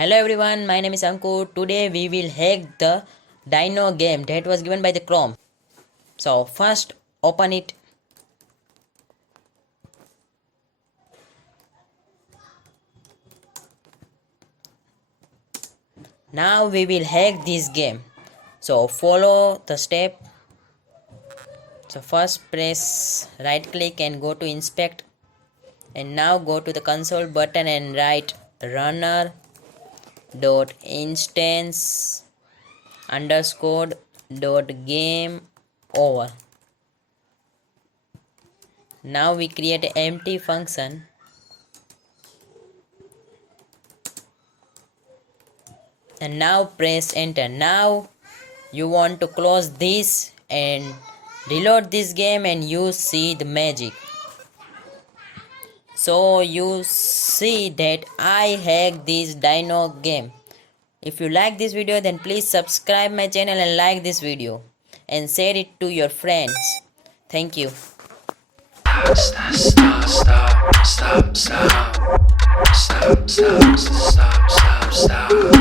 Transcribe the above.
Hello everyone, my name is Ankur. Today we will hack the dino game that was given by the Chrome. So first open it. Now we will hack this game. So follow the step. So first press right click and go to inspect. And now go to the console button and write runner dot instance underscore dot game over. Now we create an empty function and now press enter. Now you want to close this and reload this game and you see the magic. So you see that I hacked this dino game. If you like this video, then please subscribe my channel and like this video and share it to your friends. Thank you. Stop.